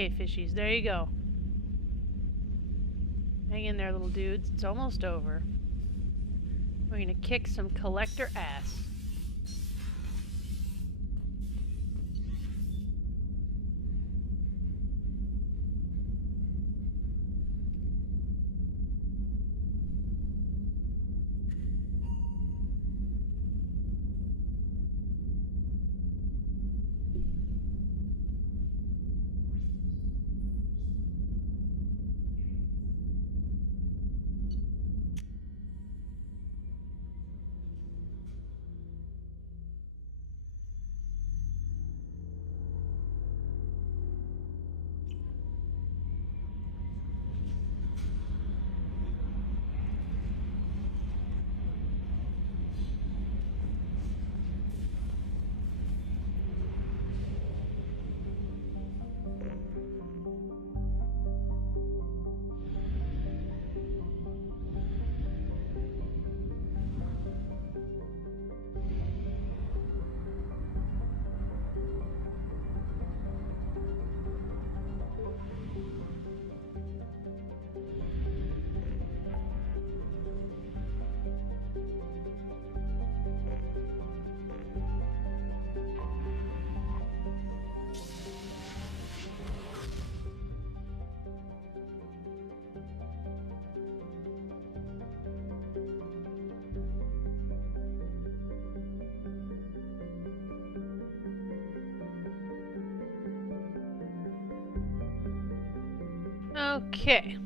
Okay, fishies, there you go. Hang in there, little dudes. It's almost over. We're gonna kick some collector ass. Okay.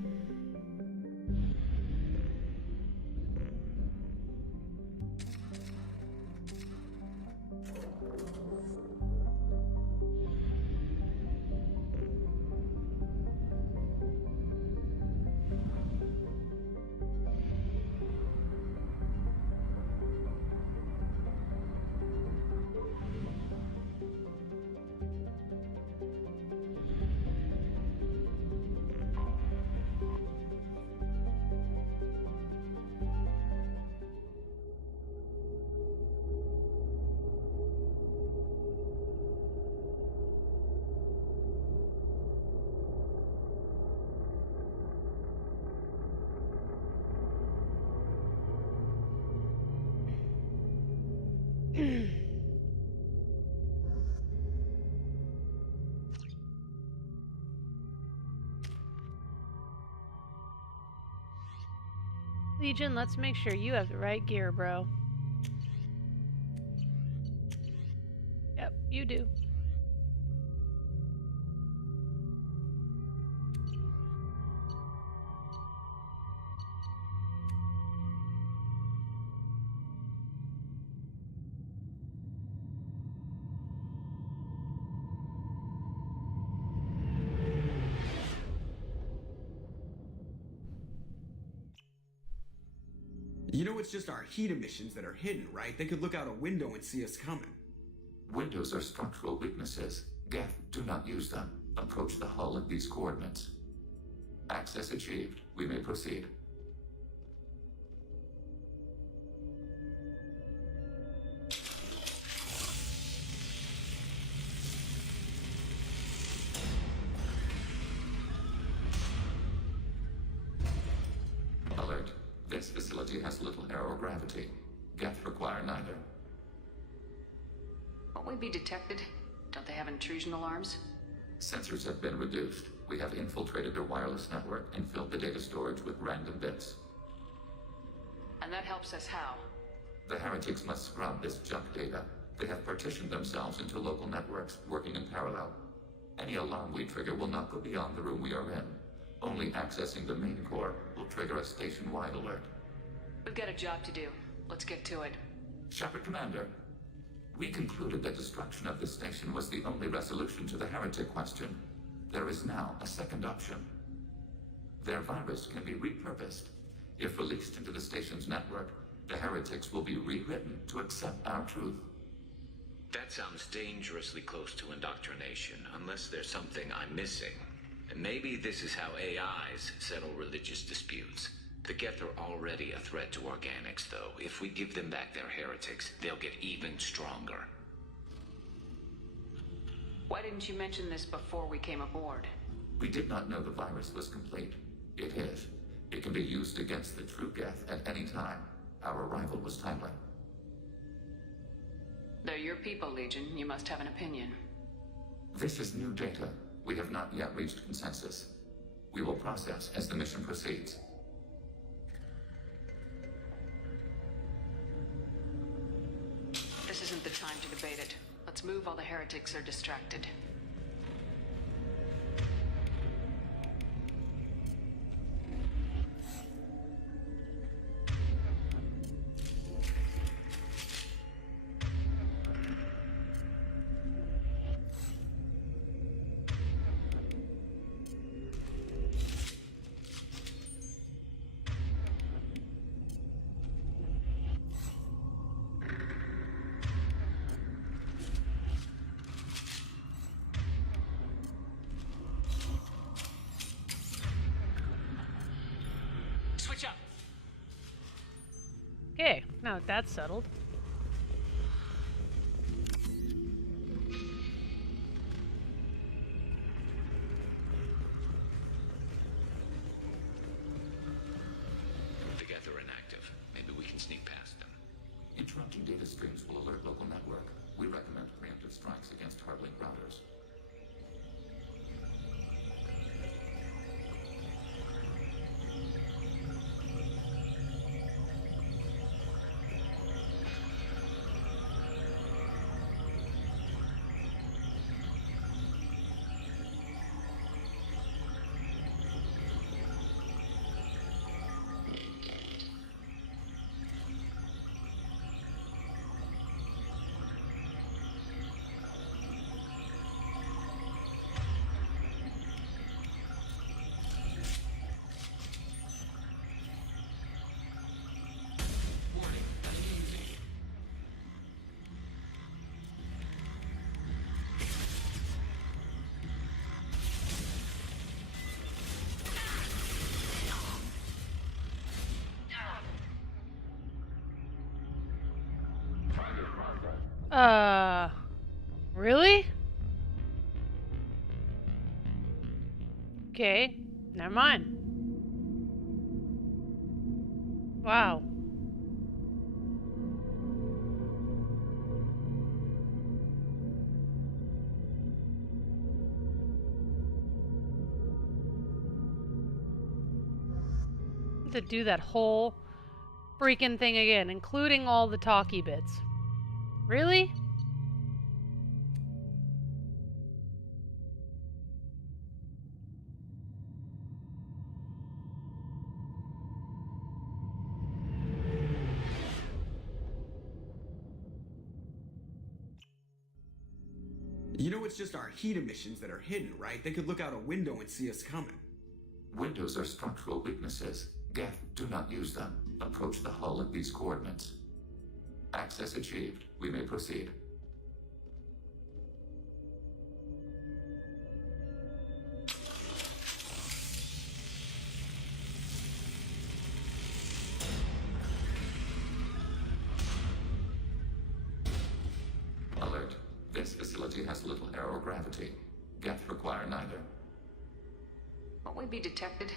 Legion, let's make sure you have the right gear, bro. Yep, you do. You know, it's just our heat emissions that are hidden, right? They could look out a window and see us coming. Windows are structural weaknesses. Geth, do not use them. Approach the hull at these coordinates. Access achieved. We may proceed. Alert. This facility has little aerogravity. Geth require neither. Won't we be detected? Don't they have intrusion alarms? Sensors have been reduced. We have infiltrated their wireless network and filled the data storage with random bits. And that helps us how? The heretics must scrub this junk data. They have partitioned themselves into local networks, working in parallel. Any alarm we trigger will not go beyond the room we are in. Only accessing the main core will trigger a station-wide alert. We've got a job to do. Let's get to it. Shepard Commander, we concluded that destruction of the station was the only resolution to the heretic question. There is now a second option. Their virus can be repurposed. If released into the station's network, the heretics will be rewritten to accept our truth. That sounds dangerously close to indoctrination, unless there's something I'm missing. And maybe this is how AIs settle religious disputes. The Geth are already a threat to organics, though. If we give them back their heretics, they'll get even stronger. Why didn't you mention this before we came aboard? We did not know the virus was complete. It is. It can be used against the true Geth at any time. Our arrival was timely. They're your people, Legion. You must have an opinion. This is new data. We have not yet reached consensus. We will process as the mission proceeds. This isn't the time to debate it. Let's move while the heretics are distracted. Switch up. Okay, now that's settled. The Geth are inactive. Maybe we can sneak past them. Interrupting data streams will alert local network. We recommend preemptive strikes against hard-link routers. Really? Okay, never mind. Wow. To do that whole freaking thing again, including all the talky bits. Really? You know, it's just our heat emissions that are hidden, right? They could look out a window and see us coming. Windows are structural weaknesses. Geth, do not use them. Approach the hull at these coordinates. Access achieved. We may proceed. Alert. This facility has little aerogravity. Geth require neither. Won't we be detected?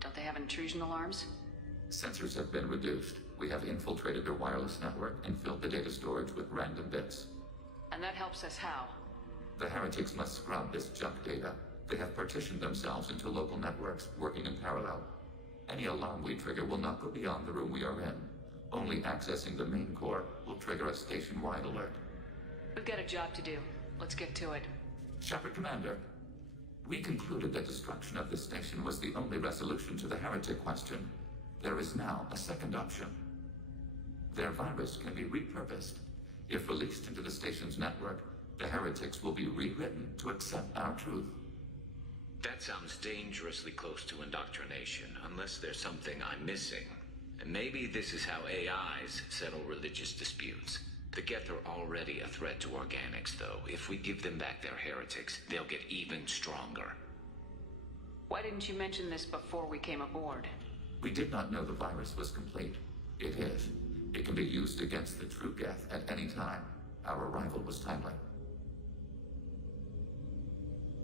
Don't they have intrusion alarms? Sensors have been reduced. We have infiltrated their wireless network and filled the data storage with random bits. And that helps us how? The heretics must scrub this junk data. They have partitioned themselves into local networks, working in parallel. Any alarm we trigger will not go beyond the room we are in. Only accessing the main core will trigger a station-wide alert. We've got a job to do. Let's get to it. Shepard Commander, we concluded that destruction of this station was the only resolution to the heretic question. There is now a second option. Their virus can be repurposed. If released into the station's network, the heretics will be rewritten to accept our truth. That sounds dangerously close to indoctrination, unless there's something I'm missing. And maybe this is how AIs settle religious disputes. The Geth are already a threat to organics, though. If we give them back their heretics, they'll get even stronger. Why didn't you mention this before we came aboard? We did not know the virus was complete. It is. It can be used against the true Geth at any time. Our arrival was timely.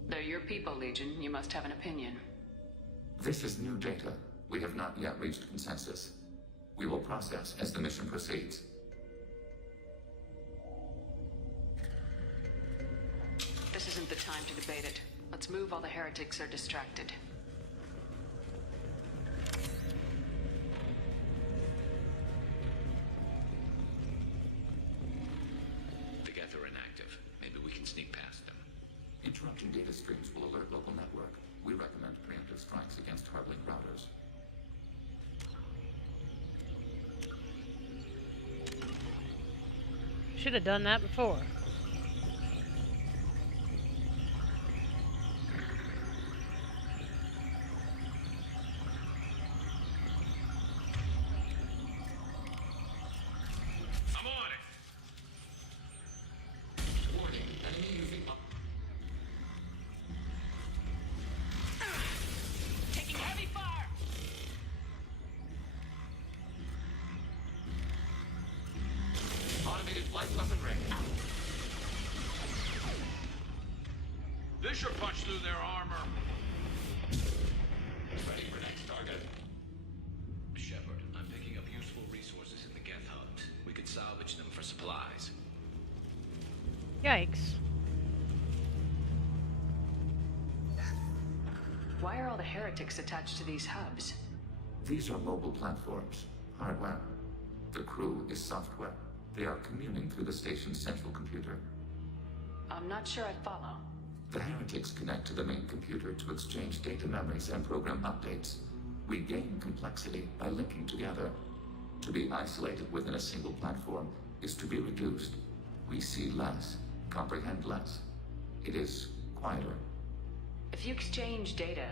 They're your people, Legion. You must have an opinion. This is new data. We have not yet reached consensus. We will process as the mission proceeds. This isn't the time to debate it. Let's move while the heretics are distracted. The Geth are inactive. Maybe we can sneak past them. Interrupting data streams will alert local network. We recommend preemptive strikes against hard-link routers. Should have done that before. I'm on it! Warning, enemy using Taking heavy fire! automated light weaponry. This should punch through their armor. Ready for next target. Shepard, I'm picking up useful resources in the Geth hubs. We could salvage them for supplies. Yikes. Why are all the heretics attached to these hubs? These are mobile platforms, hardware. The crew is software. They are communing through the station's central computer. I'm not sure I follow. The heretics connect to the main computer to exchange data memories and program updates. We gain complexity by linking together. To be isolated within a single platform is to be reduced. We see less, comprehend less. It is quieter. If you exchange data,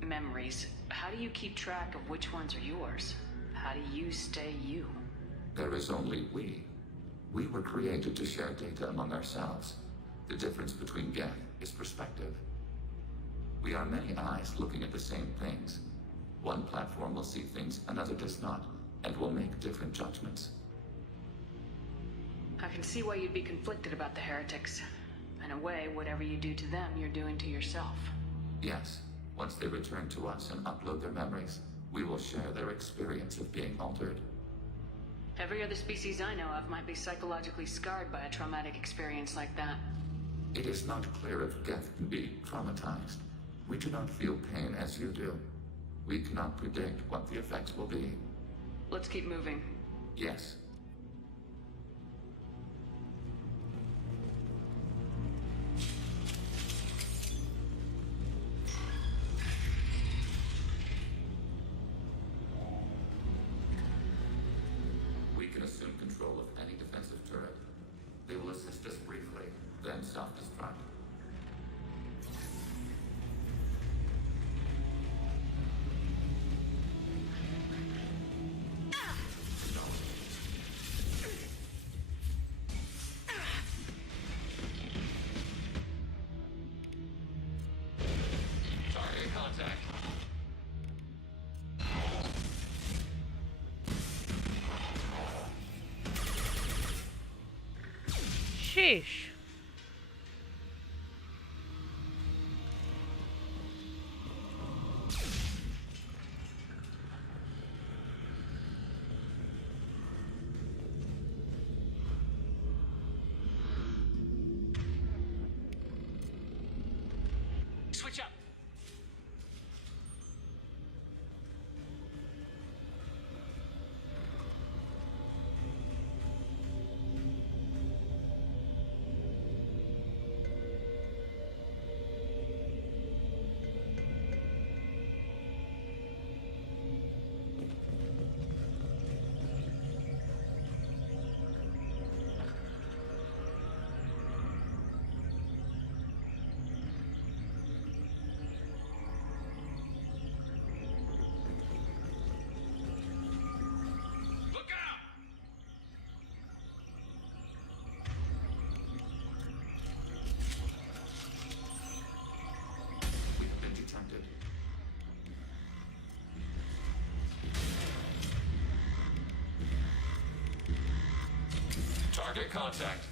memories, how do you keep track of which ones are yours? How do you stay you? There is only we. We were created to share data among ourselves. The difference between Geth is perspective. We are many eyes looking at the same things. One platform will see things another does not, and will make different judgments. I can see why you'd be conflicted about the heretics. In a way, whatever you do to them, you're doing to yourself. Yes, once they return to us and upload their memories, we will share their experience of being altered. Every other species I know of might be psychologically scarred by a traumatic experience like that. It is not clear if Geth can be traumatized. We do not feel pain as you do. We cannot predict what the effects will be. Let's keep moving. Yes. We can assume control of any defensive turret. They will assist us briefly, then self-destruct. Target contact. Sheesh. Switch up! Look out! We have been detected. Target contact.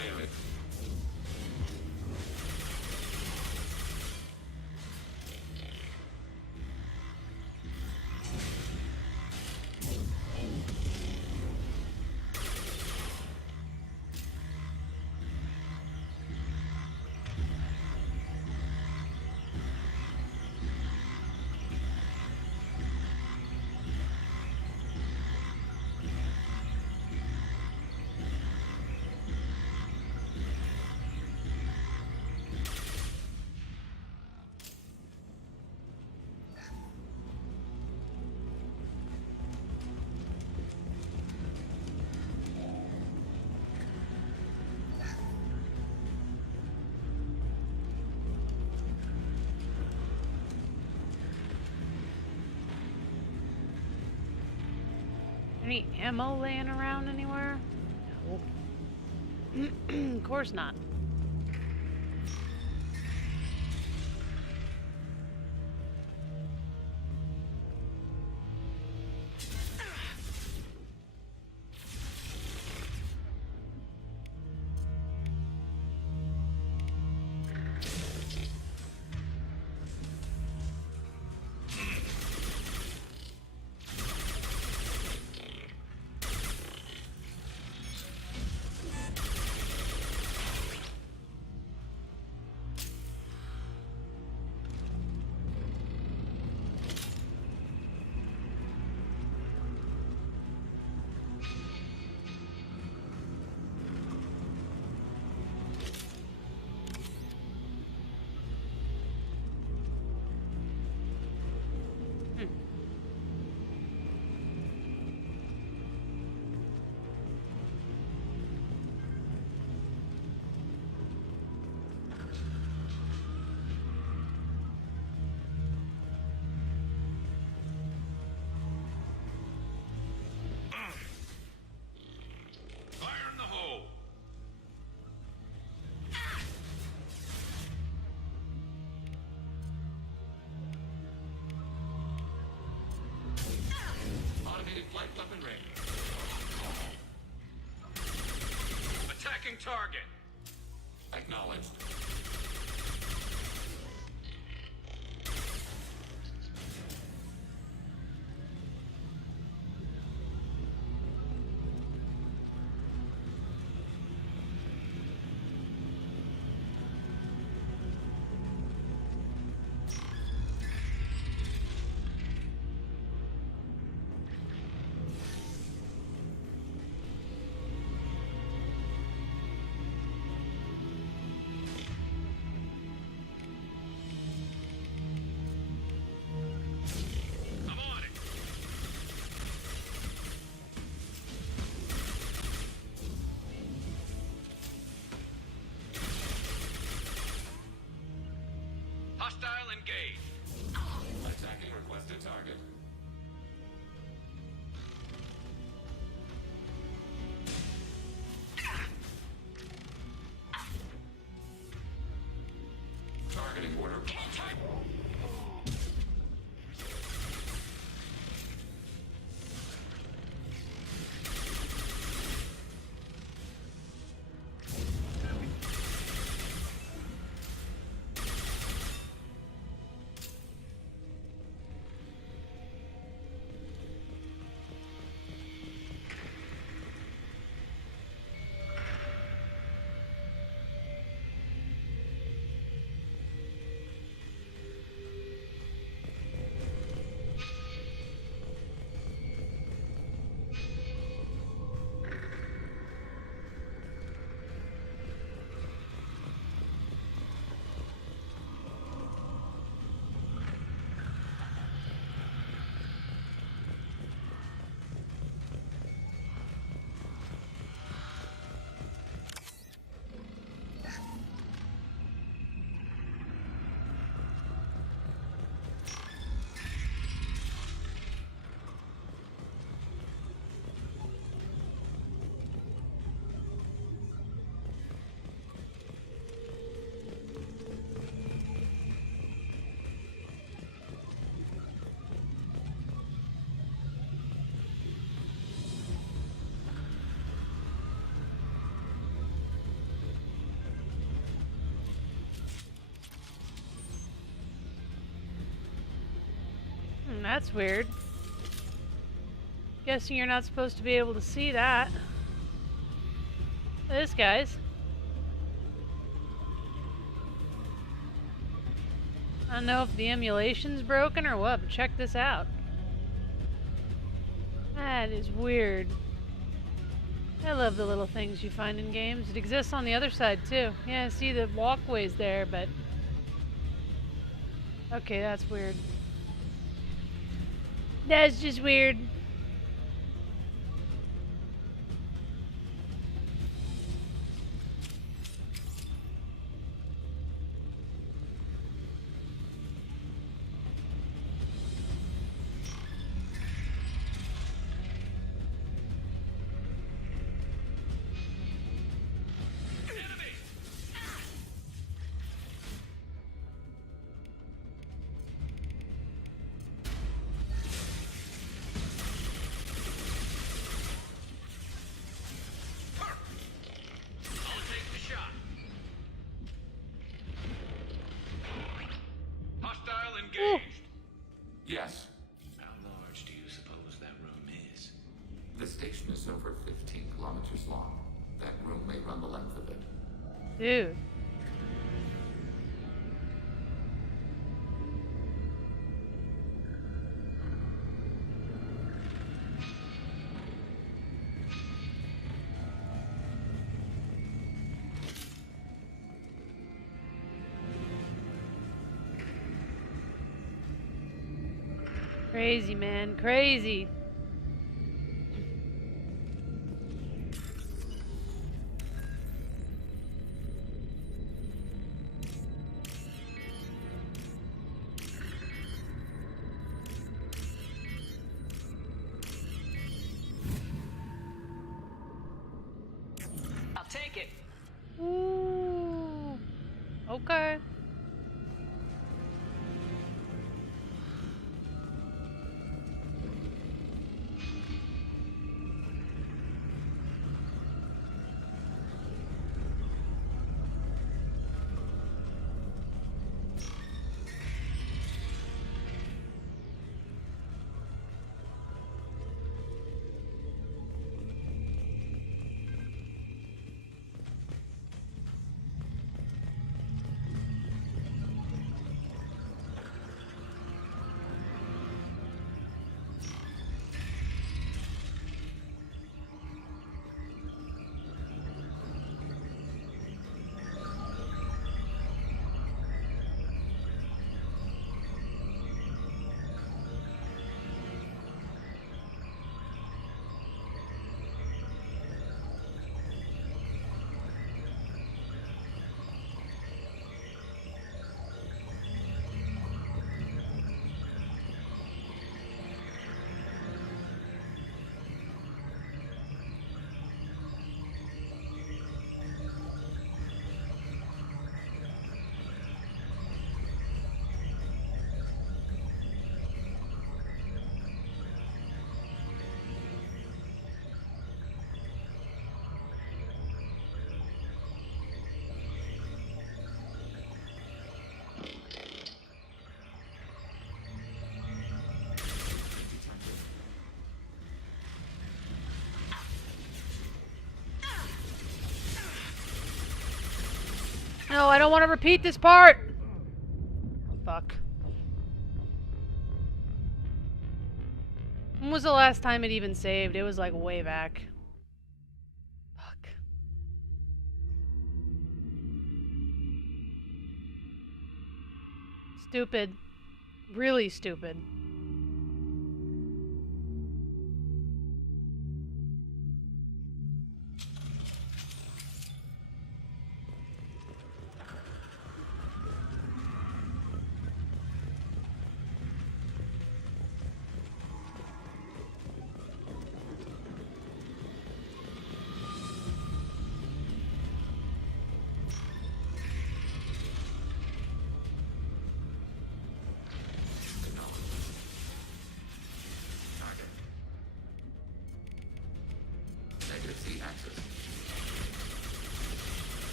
Fire it. Any ammo laying around anywhere? No. Of course not. Fire in the hole! Automated flight weapon ready. Attacking target! Acknowledged. I'm on it! Hostile engaged. Attacking requested target. Targeting order. That's weird. Guessing you're not supposed to be able to see that. This guy's. I don't know if the emulation's broken or what, but check this out. That is weird. I love the little things you find in games. It exists on the other side too. Yeah, see the walkways there, but... Okay, that's weird. That's just weird. Yes. How large do you suppose that room is? The station is over 15 kilometers long. That room may run the length of it. Dude. Crazy, man. Crazy. I'll take it. Ooh. Okay. No, I don't want to repeat this part. Fuck. When was the last time it even saved? It was like way back. Fuck. Stupid. Really stupid.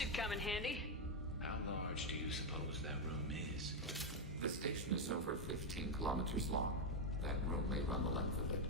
should come in handy. How large do you suppose that room is? The station is over 15 kilometers long. That room may run the length of it.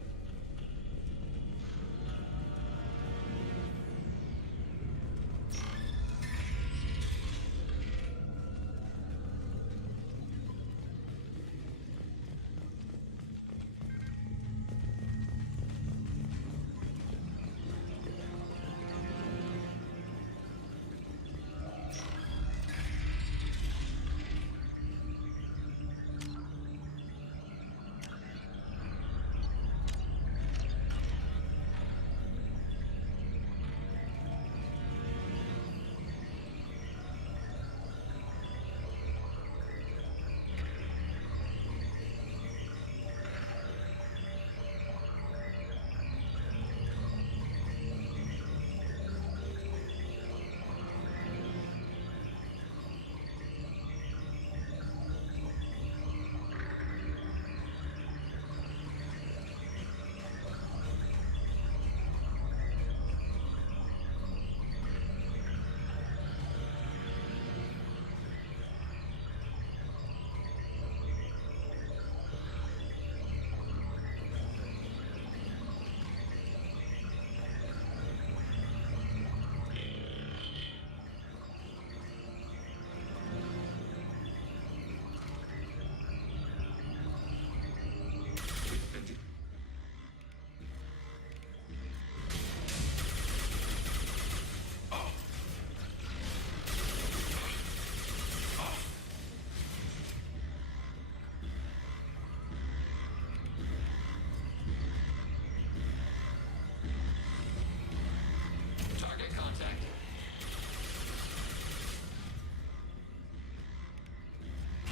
Target contact.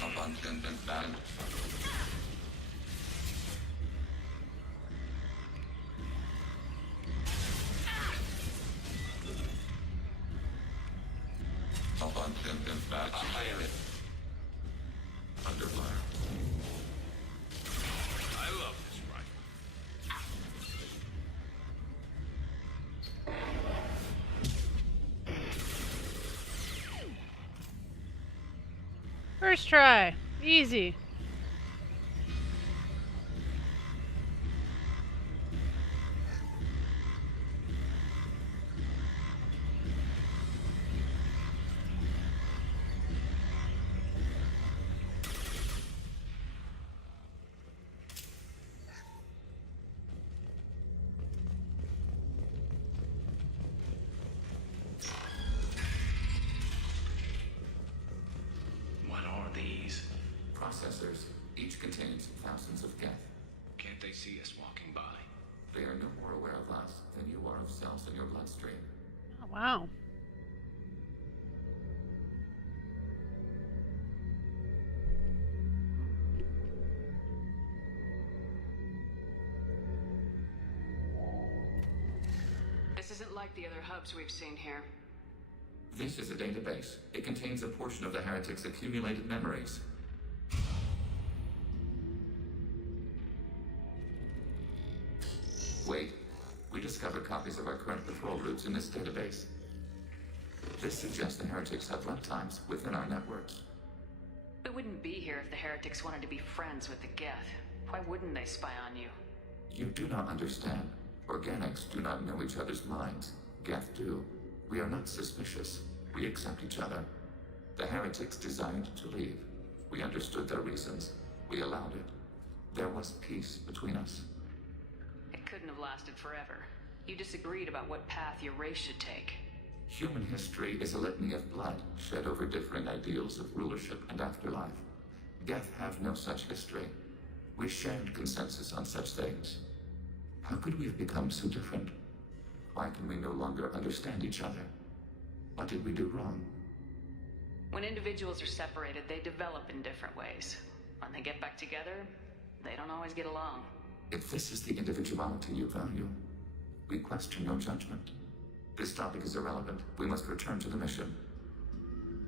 Abundant band. Abundant band. Higher it. Under fire. I love this rifle. First try. Easy. What are these? Processors. Each contains thousands of geth. Can't they see us walking by? They are no more aware of us than you are of cells in your bloodstream. Oh, wow. This isn't like the other hubs we've seen here. This is a database. It contains a portion of the heretic's accumulated memories. Wait. We discovered copies of our current patrol routes in this database. This suggests the heretics have lifetimes within our networks. We wouldn't be here if the heretics wanted to be friends with the Geth. Why wouldn't they spy on you? You do not understand. Organics do not know each other's minds. Geth do. We are not suspicious. We accept each other. The heretics desired to leave. We understood their reasons. We allowed it. There was peace between us. It couldn't have lasted forever. You disagreed about what path your race should take. Human history is a litany of blood shed over different ideals of rulership and afterlife. Geth have no such history. We shared consensus on such things. How could we have become so different? Why can we no longer understand each other? What did we do wrong? When individuals are separated, they develop in different ways. When they get back together, they don't always get along. If this is the individuality you value, we question your judgment. This topic is irrelevant. We must return to the mission.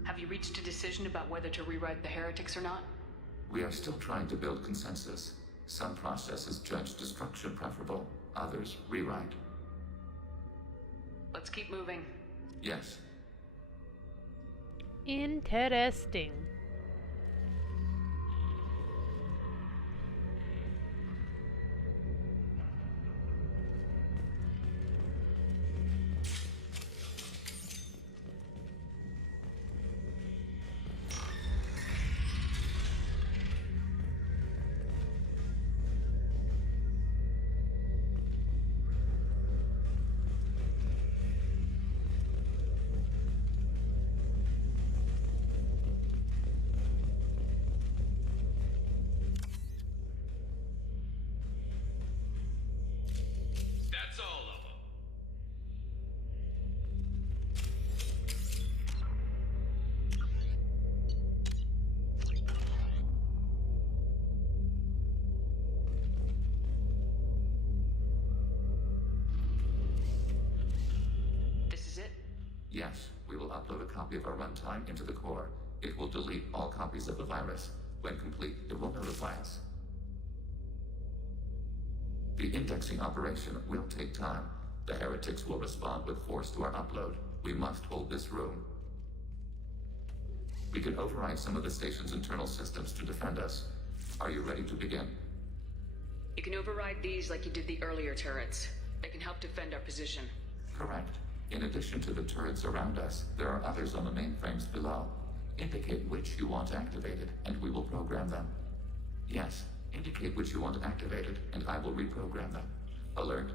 Have you reached a decision about whether to rewrite the heretics or not? We are still trying to build consensus. Some processes judge destruction preferable, others rewrite. Let's keep moving. Yes. Interesting. That's all of them. This is it? Yes, we will upload a copy of our runtime into the core. It will delete all copies of the virus. When complete, it will notify us. The indexing operation will take time. The heretics will respond with force to our upload. We must hold this room. We can override some of the station's internal systems to defend us. Are you ready to begin? You can override these like you did the earlier turrets. They can help defend our position. Correct. In addition to the turrets around us, there are others on the mainframes below. Indicate which you want activated, and we will program them. Yes, indicate which you want activated, and I will reprogram them. Alert.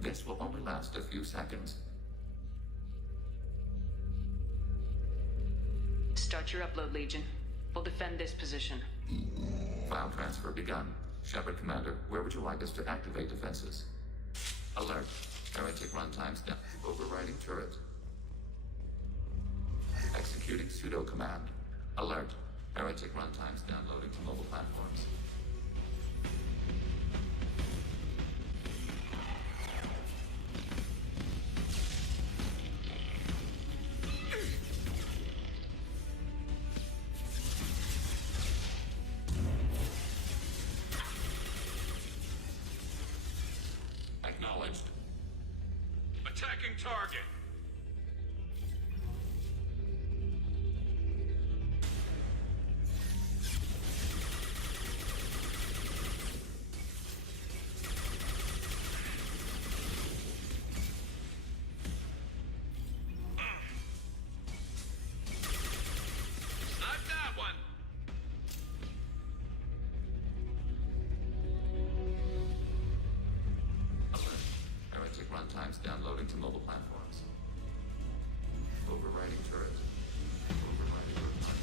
This will only last a few seconds. Start your upload, Legion. We'll defend this position. File transfer begun. Shepard Commander, where would you like us to activate defenses? Alert. Heretic runtimes down. Overriding turret. Executing pseudo command. Alert. Heretic runtimes downloading to mobile platforms. Acknowledged. Attacking target. Snipe that one. Alert. Heretic runtimes downloading to mobile platforms. Overriding turret. Overriding your target.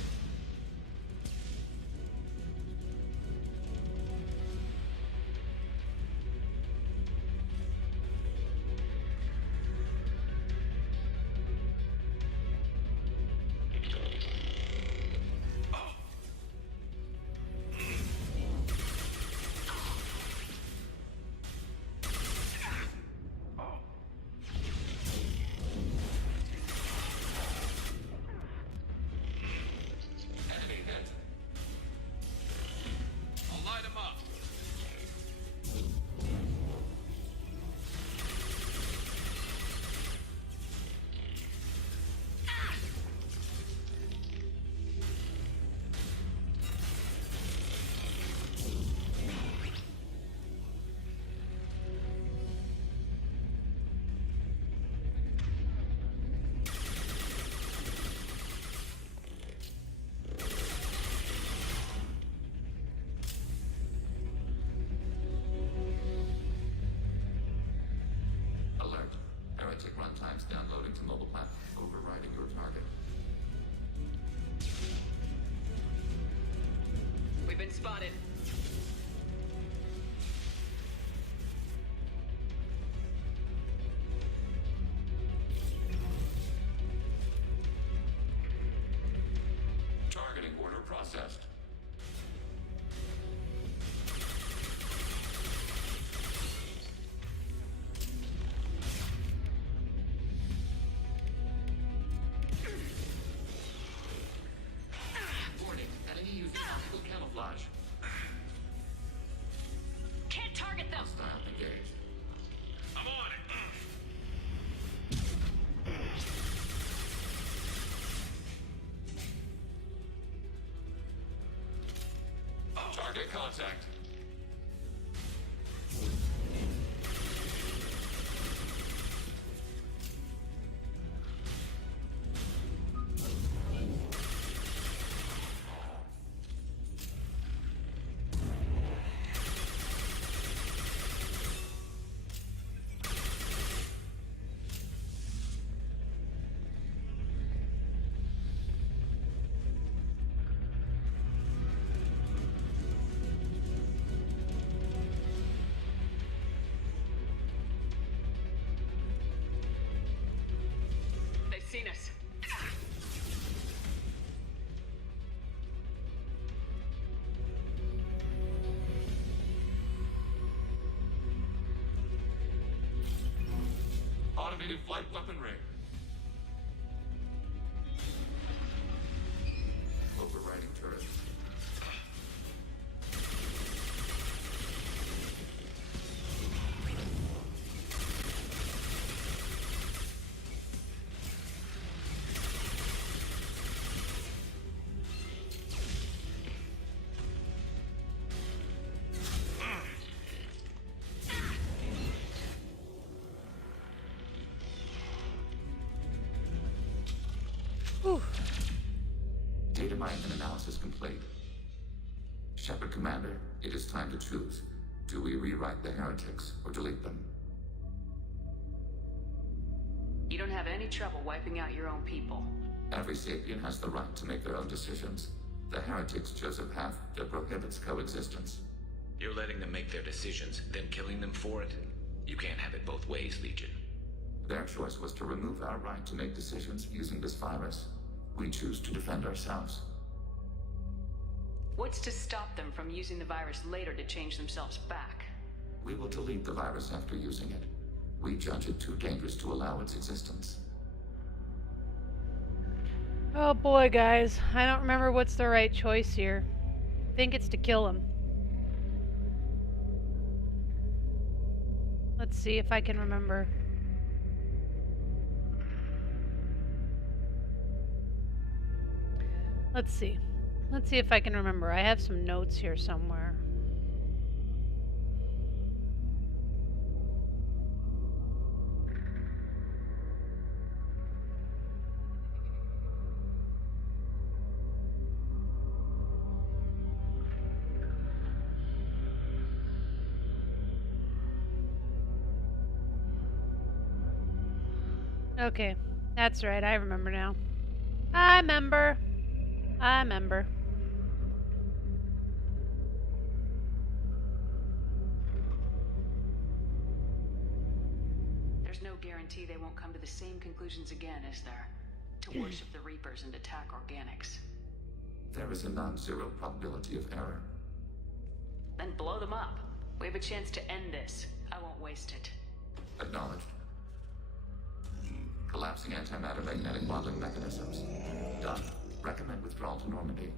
Enemy hit. I'll light him up. Alert. Heretic runtimes downloading to mobile platform. Overriding your target. We've been spotted. Targeting order processed. Warning, enemy using optical camouflage. contact. They've seen us. Automated flight weaponry. Overriding turret. Whew. Data mining and analysis complete. Shepard Commander, it is time to choose. Do we rewrite the heretics or delete them? You don't have any trouble wiping out your own people. Every sapient has the right to make their own decisions. The heretics chose a path that prohibits coexistence. You're letting them make their decisions, then killing them for it? You can't have it both ways, Legion. Their choice was to remove our right to make decisions using this virus. We choose to defend ourselves. What's to stop them from using the virus later to change themselves back? We will delete the virus after using it. We judge it too dangerous to allow its existence. Oh boy, guys. I don't remember what's the right choice here. I think it's to kill him. Let's see if I can remember. Let's see. Let's see if I can remember. I have some notes here somewhere. Okay, that's right. I remember now. I remember. There's no guarantee they won't come to the same conclusions again, is there? To worship the Reapers and attack organics. There is a non-zero probability of error. Then blow them up. We have a chance to end this. I won't waste it. Acknowledged. Collapsing antimatter magnetic modeling mechanisms. Done. Recommend withdrawal to Normandy.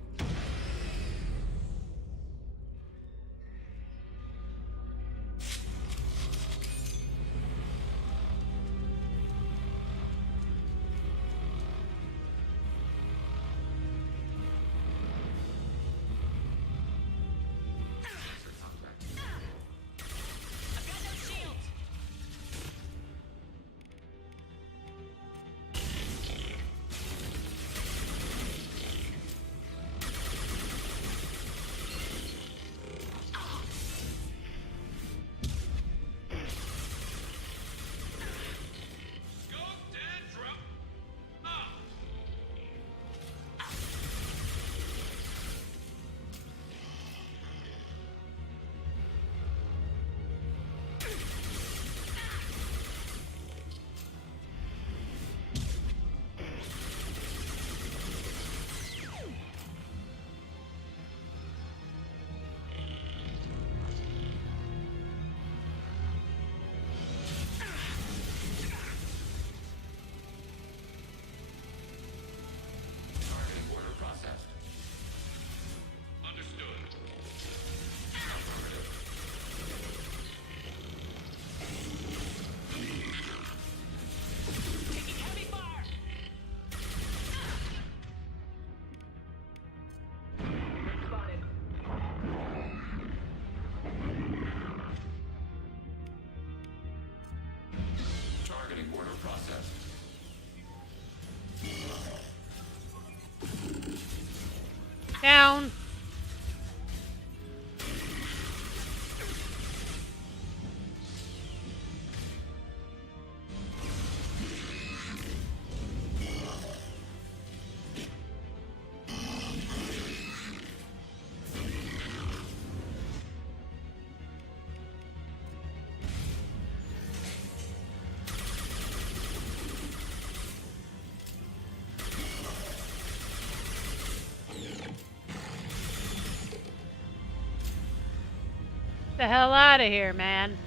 the hell out of here, man.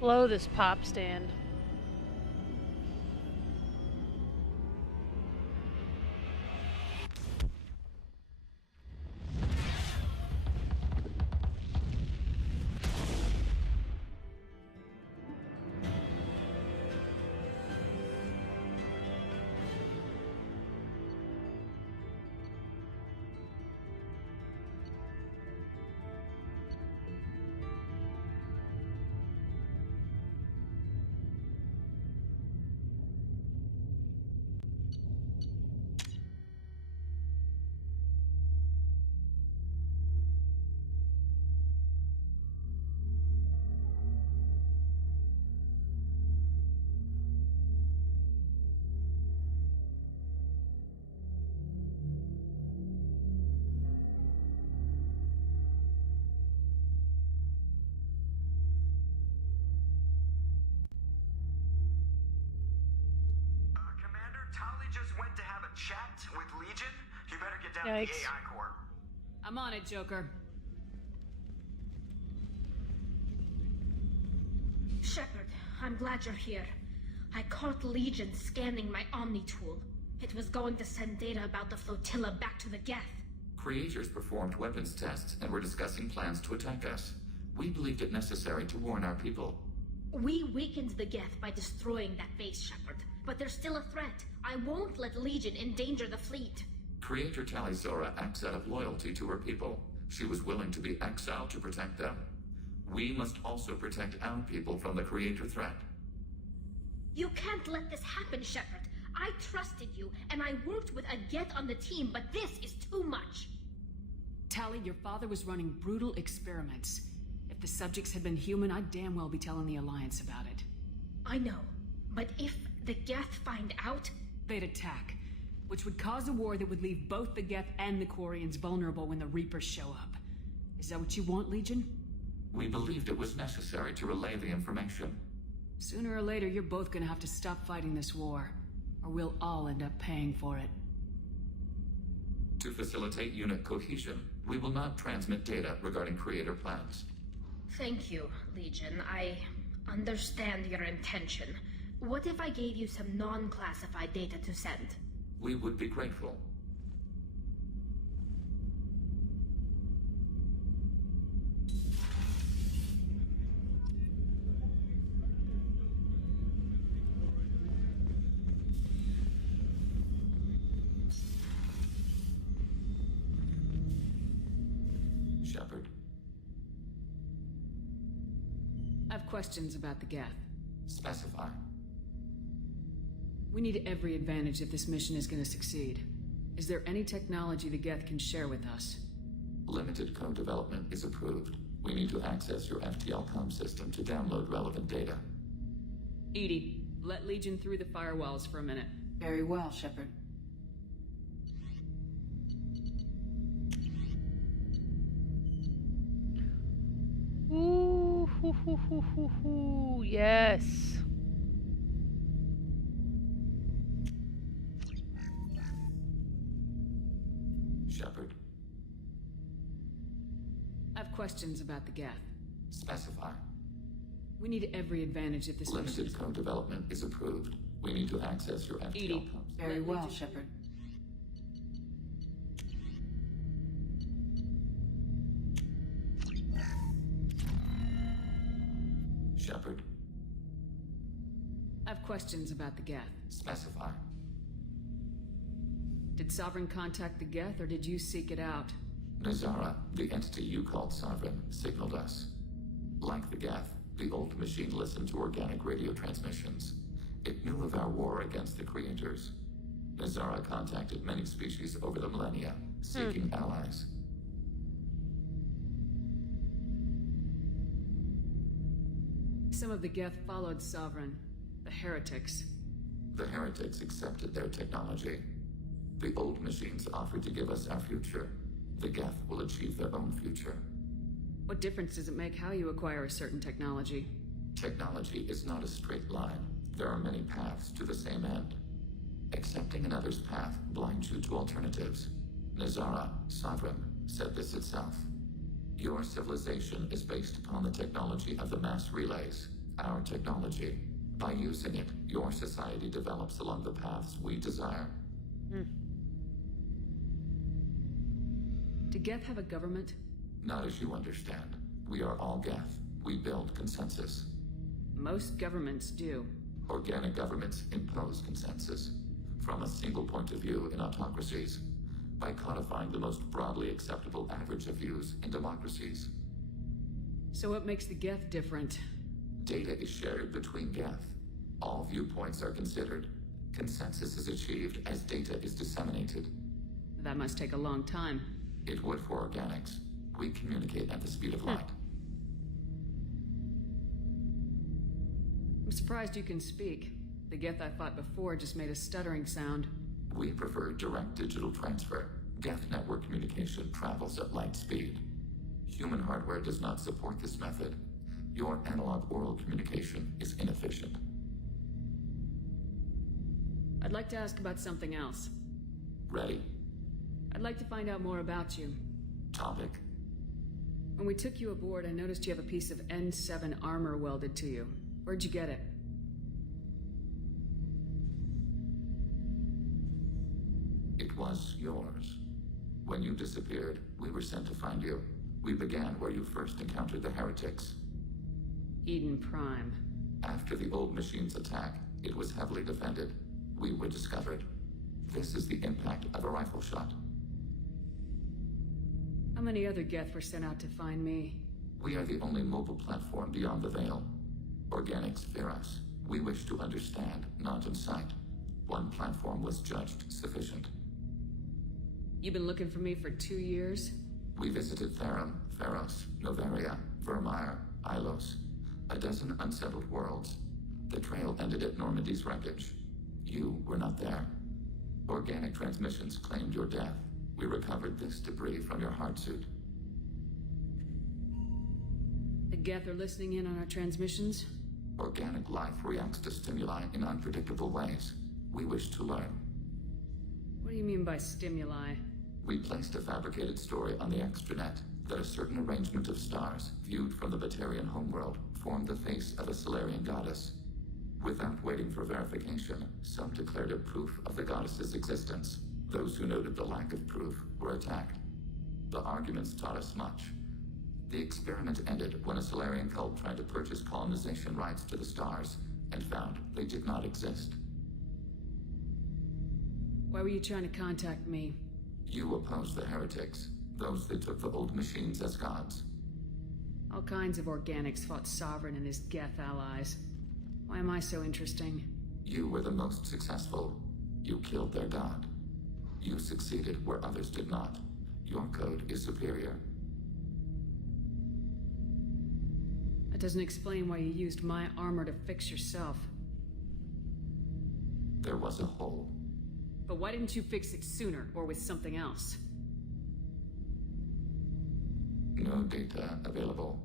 Blow this pop stand. Went to have a chat with Legion. You better get down Yikes. to the AI core. I'm on it, Joker. Shepard, I'm glad you're here. I caught Legion scanning my Omni tool. It was going to send data about the flotilla back to the Geth. Creators performed weapons tests and were discussing plans to attack us. We believed it necessary to warn our people. We weakened the Geth by destroying that base, Shepard. But there's still a threat. I won't let Legion endanger the fleet. Creator Talizora acts out of loyalty to her people. She was willing to be exiled to protect them. We must also protect our people from the Creator threat. You can't let this happen, Shepard. I trusted you, and I worked with a Geth on the team, but this is too much. Tali, your father was running brutal experiments. If the subjects had been human, I'd damn well be telling the Alliance about it. I know, but if the Geth find out, they'd attack, which would cause a war that would leave both the Geth and the Quarians vulnerable when the Reapers show up. Is that what you want, Legion? We believed it was necessary to relay the information. Sooner or later, you're both gonna have to stop fighting this war, or we'll all end up paying for it. To facilitate unit cohesion, we will not transmit data regarding Creator plans. Thank you, Legion. I understand your intention. What if I gave you some non-classified data to send? We would be grateful. Shepard. I have questions about the Geth. Specify. We need every advantage if this mission is going to succeed. Is there any technology the Geth can share with us? Limited code development is approved. We need to access your FTL-COM system to download relevant data. EDI, let Legion through the firewalls for a minute. Very well, Shepard. Ooh, hoo, hoo, hoo, hoo, hoo. Yes. Shepard. I have questions about the Geth. Specify. We need every advantage if this mission Limited is... code development is approved. We need to access your FTL-COM. Very well, Shepard. Shepard. I have questions about the Geth. Specify. Did Sovereign contact the Geth, or did you seek it out? Nazara, the entity you called Sovereign, signaled us. Like the Geth, the old machine listened to organic radio transmissions. It knew of our war against the Creators. Nazara contacted many species over the millennia, seeking allies. Some of the Geth followed Sovereign. The heretics. The heretics accepted their technology. The old machines offered to give us our future. The Geth will achieve their own future. What difference does it make how you acquire a certain technology? Technology is not a straight line. There are many paths to the same end. Accepting another's path blinds you to alternatives. Nizara, Sovereign, said this itself. Your civilization is based upon the technology of the mass relays, our technology. By using it, your society develops along the paths we desire. Do Geth have a government? Not as you understand. We are all Geth. We build consensus. Most governments do. Organic governments impose consensus from a single point of view in autocracies, by codifying the most broadly acceptable average of views in democracies. So what makes the Geth different? Data is shared between Geth. All viewpoints are considered. Consensus is achieved as data is disseminated. That must take a long time. It would for organics. We communicate at the speed of light. I'm surprised you can speak. The Geth I fought before just made a stuttering sound. We prefer direct digital transfer. Geth network communication travels at light speed. Human hardware does not support this method. Your analog oral communication is inefficient. I'd like to ask about something else. Ready? I'd like to find out more about you. Topic. When we took you aboard, I noticed you have a piece of N7 armor welded to you. Where'd you get it? It was yours. When you disappeared, we were sent to find you. We began where you first encountered the heretics. Eden Prime. After the old machine's attack, it was heavily defended. We were discovered. This is the impact of a rifle shot. How many other Geth were sent out to find me? We are the only mobile platform beyond the veil. Organics fear us. We wish to understand, not incite. One platform was judged sufficient. You've been looking for me for 2 years? We visited Therum, Pharos, Novaria, Vermeer, Ilos. A dozen unsettled worlds. The trail ended at Normandy's wreckage. You were not there. Organic transmissions claimed your death. We recovered this debris from your heart suit. The Geth are listening in on our transmissions? Organic life reacts to stimuli in unpredictable ways. We wish to learn. What do you mean by stimuli? We placed a fabricated story on the extranet that a certain arrangement of stars, viewed from the Batarian homeworld, formed the face of a Solarian goddess. Without waiting for verification, some declared it proof of the goddess's existence. Those who noted the lack of proof were attacked. The arguments taught us much. The experiment ended when a Solarian cult tried to purchase colonization rights to the stars and found they did not exist. Why were you trying to contact me? You opposed the heretics, those that took the old machines as gods. All kinds of organics fought Sovereign and his Geth allies. Why am I so interesting? You were the most successful. You killed their god. You succeeded where others did not. Your code is superior. That doesn't explain why you used my armor to fix yourself. There was a hole. But why didn't you fix it sooner, or with something else? No data available.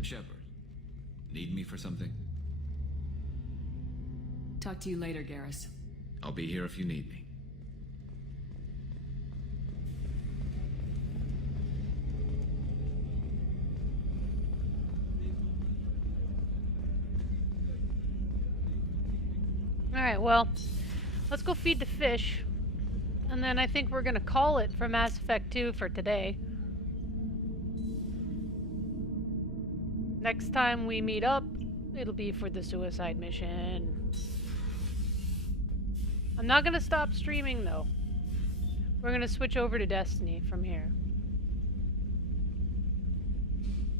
Shepard, need me for something? Talk to you later, Garrus. I'll be here if you need me. Alright, well, let's go feed the fish. And then I think we're gonna call it for Mass Effect 2 for today. Next time we meet up, it'll be for the suicide mission. I'm not gonna stop streaming though. We're gonna switch over to Destiny from here.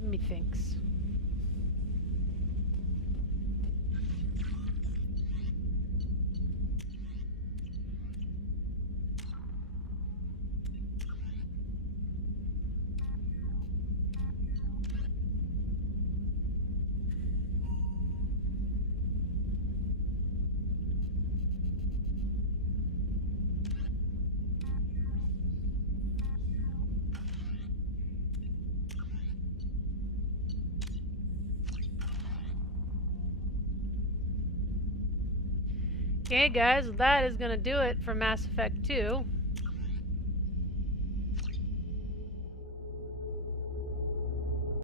Methinks. Okay, guys, well, that is going to do it for Mass Effect 2.